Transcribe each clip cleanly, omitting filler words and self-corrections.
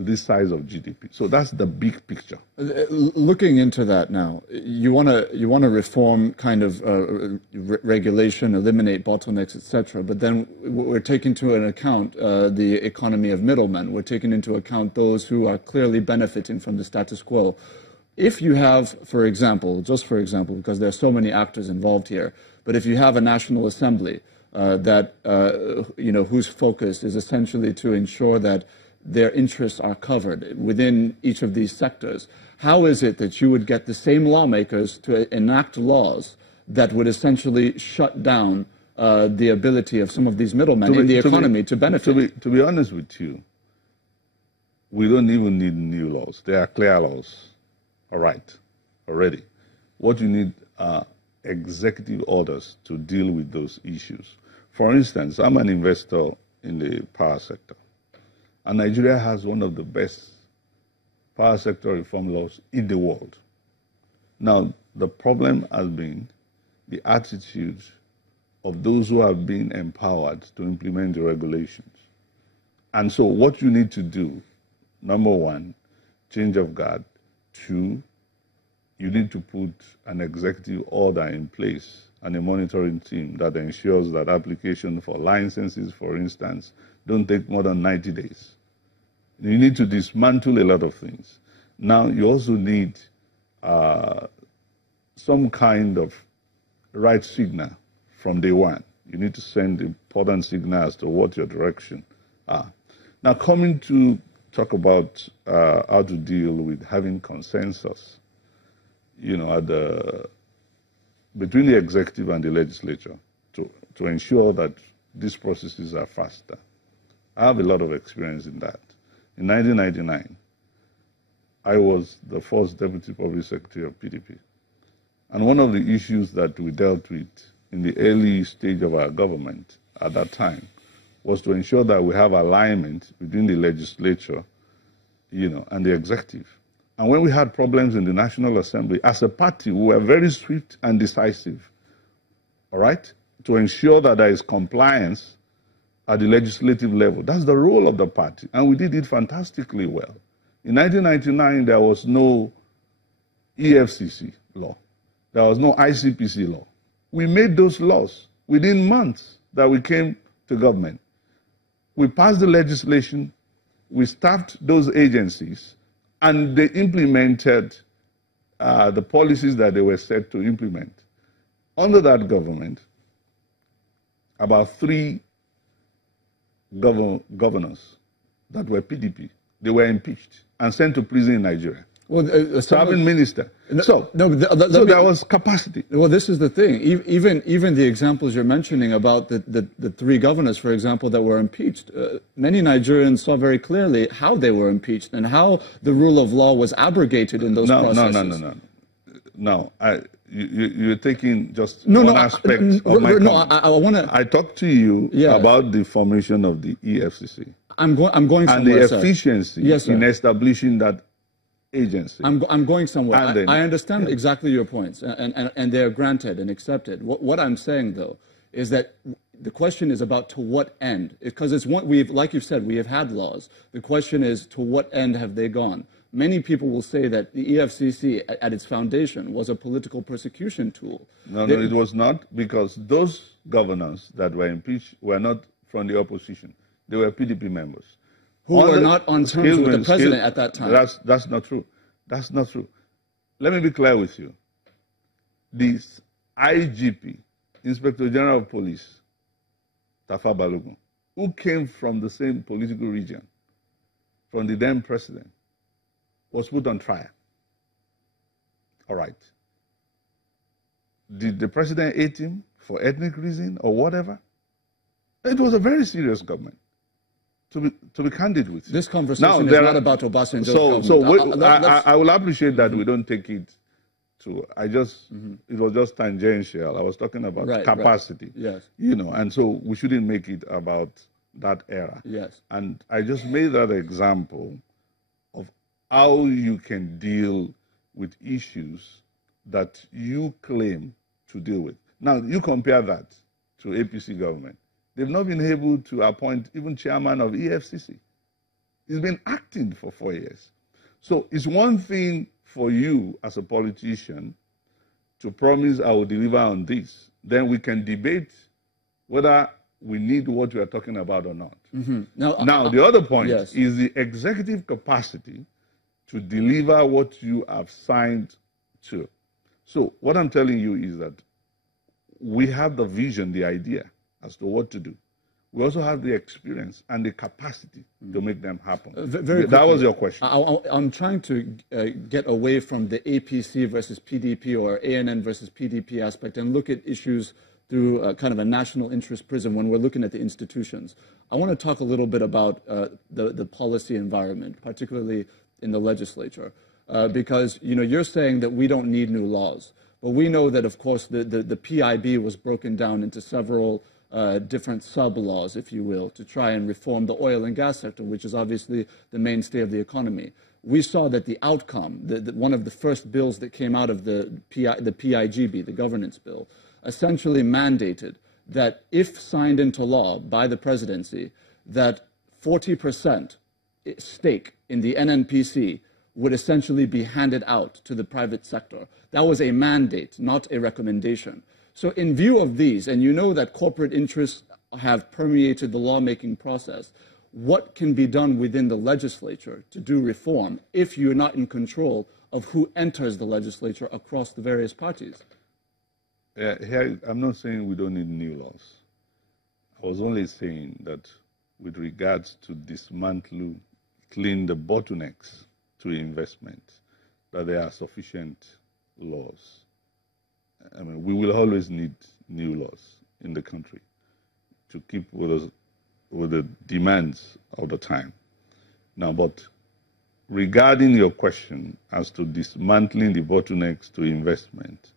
with this size of GDP. So that's the big picture. Looking into that now, you want to reform kind of regulation, eliminate bottlenecks, etc. But then we're taking into account the economy of middlemen. We're taking into account those who are clearly benefiting from the status quo. If you have, for example, just for example, because there are so many actors involved here, but if you have a National Assembly whose focus is essentially to ensure that their interests are covered within each of these sectors, how is it that you would get the same lawmakers to enact laws that would essentially shut down the ability of some of these middlemen in the economy to benefit? To be honest with you, we don't even need new laws. There are clear laws, all right, already. What you need are executive orders to deal with those issues. For instance, I'm an investor in the power sector. And Nigeria has one of the best power sector reform laws in the world. Now, the problem has been the attitude of those who have been empowered to implement the regulations. And so what you need to do, number one, change of guard. Two, you need to put an executive order in place and a monitoring team that ensures that application for licenses, for instance, don't take more than 90 days. You need to dismantle a lot of things. Now, you also need some kind of right signal from day one. You need to send important signals to what your direction are. Now, coming to talk about how to deal with having consensus, between the executive and the legislature to ensure that these processes are faster. I have a lot of experience in that. In 1999, I was the first Deputy Public Secretary of PDP. And one of the issues that we dealt with in the early stage of our government at that time was to ensure that we have alignment between the legislature, and the executive. And when we had problems in the National Assembly, as a party, we were very swift and decisive, all right, to ensure that there is compliance at the legislative level. That's the role of the party, and we did it fantastically well. In 1999, there was no EFCC law. There was no ICPC law. We made those laws within months that we came to government. We passed the legislation, we staffed those agencies, and they implemented the policies that they were set to implement. Under that government, about 3 governors that were PDP, they were impeached and sent to prison in Nigeria. Well, serving minister. So there was capacity. Well, this is the thing. Even the examples you're mentioning about the 3 governors, for example, that were impeached, many Nigerians saw very clearly how they were impeached and how the rule of law was abrogated in those processes. No. You're taking just one aspect of my comment. I talked to you about the formation of the EFCC. I'm going somewhere, and the efficiency in establishing that agency. I'm going somewhere. I understand exactly your points, and they're granted and accepted. What I'm saying, though, is that the question is about to what end? Because like you've said, we have had laws. The question is, to what end have they gone? Many people will say that the EFCC, at its foundation, was a political persecution tool. No, it was not, because those governors that were impeached were not from the opposition. They were PDP members. Who were not on terms with the president at that time. That's not true. That's not true. Let me be clear with you. The IGP, Inspector General of Police, Tafa Balogun, who came from the same political region, from the then president, was put on trial. All right. Did the president hate him for ethnic reason or whatever? It was a very serious government. To be candid with you. This conversation is not about Obasanjo's government. So I will appreciate that we don't take it to, it was just tangential. I was talking about capacity. Yes. And so we shouldn't make it about that era. Yes. And I just made that example of how you can deal with issues that you claim to deal with. Now, you compare that to APC government. They've not been able to appoint even chairman of EFCC. He's been acting for 4 years. So it's one thing for you as a politician to promise I will deliver on this. Then we can debate whether we need what we are talking about or not. Mm-hmm. Now, the other point yes. is the executive capacity to deliver what you have signed to. So what I'm telling you is that we have the vision, the idea as to what to do. We also have the experience and the capacity to make them happen. That was your question. I'm trying to get away from the APC versus PDP or ANN versus PDP aspect and look at issues through kind of a national interest prism when we're looking at the institutions. I want to talk a little bit about the policy environment, particularly in the legislature, because you're saying that we don't need new laws. But we know that, of course, the PIB was broken down into several different sub-laws, if you will, to try and reform the oil and gas sector, which is obviously the mainstay of the economy. We saw that the outcome, one of the first bills that came out of the PIGB, the governance bill, essentially mandated that if signed into law by the presidency, that 40% stake in the NNPC would essentially be handed out to the private sector. That was a mandate, not a recommendation. So in view of these, and you know that corporate interests have permeated the lawmaking process, what can be done within the legislature to do reform if you're not in control of who enters the legislature across the various parties? Here, I'm not saying we don't need new laws. I was only saying that with regards to dismantling the bottlenecks to investment, that there are sufficient laws. I mean, we will always need new laws in the country to keep with the demands of the time. Now, but regarding your question as to dismantling the bottlenecks to investment,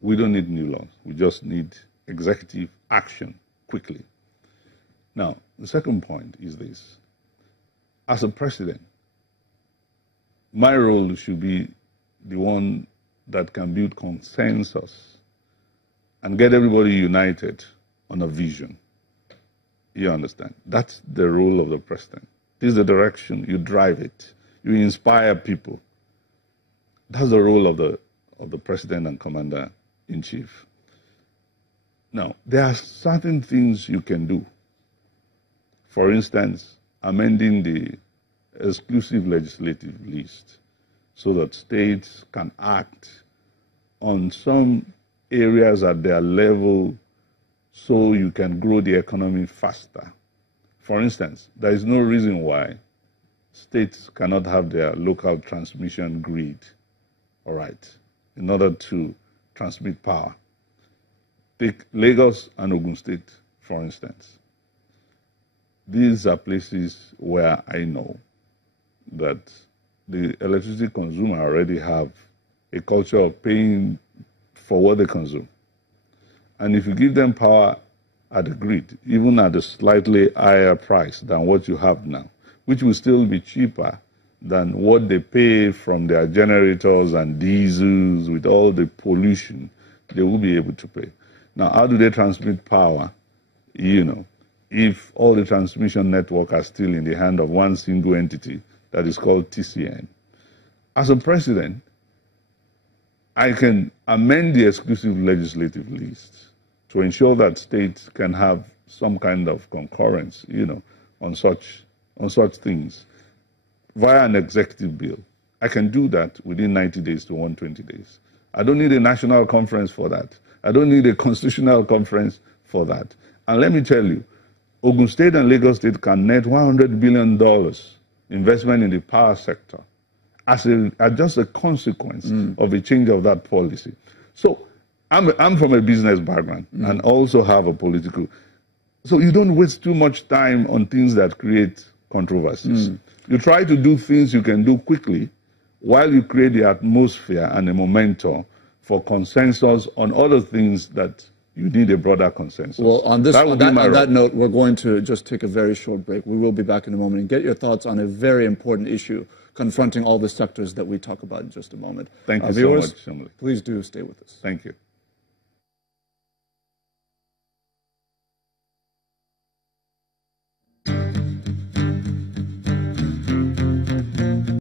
we don't need new laws. We just need executive action quickly. Now, the second point is this. As a president, my role should be the one that can build consensus and get everybody united on a vision. You understand? That's the role of the president. This is the direction. You drive it. You inspire people. That's the role of the president and commander-in-chief. Now, there are certain things you can do. For instance, amending the exclusive legislative list so that states can act on some areas at their level so you can grow the economy faster. For instance, there is no reason why states cannot have their local transmission grid, all right, in order to transmit power. Take Lagos and Ogun State, for instance. These are places where I know that the electricity consumer already have a culture of paying for what they consume. And if you give them power at the grid, even at a slightly higher price than what you have now, which will still be cheaper than what they pay from their generators and diesels with all the pollution, they will be able to pay. Now, how do they transmit power? If all the transmission network are still in the hand of one single entity that is called TCN. As a president, I can amend the exclusive legislative list to ensure that states can have some kind of concurrence, on such things via an executive bill. I can do that within 90 days to 120 days. I don't need a national conference for that. I don't need a constitutional conference for that. And let me tell you, Ogun State and Lagos State can net $100 billion investment in the power sector as just a consequence of a change of that policy. So I'm from a business background and also have a political. So you don't waste too much time on things that create controversies. You try to do things you can do quickly while you create the atmosphere and the momentum for consensus on other things that you need a broader consensus. Well, on that note, we're going to just take a very short break. We will be back in a moment and get your thoughts on a very important issue confronting all the sectors that we talk about in just a moment. Thank you viewers, so much, Shomali. Please do stay with us. Thank you.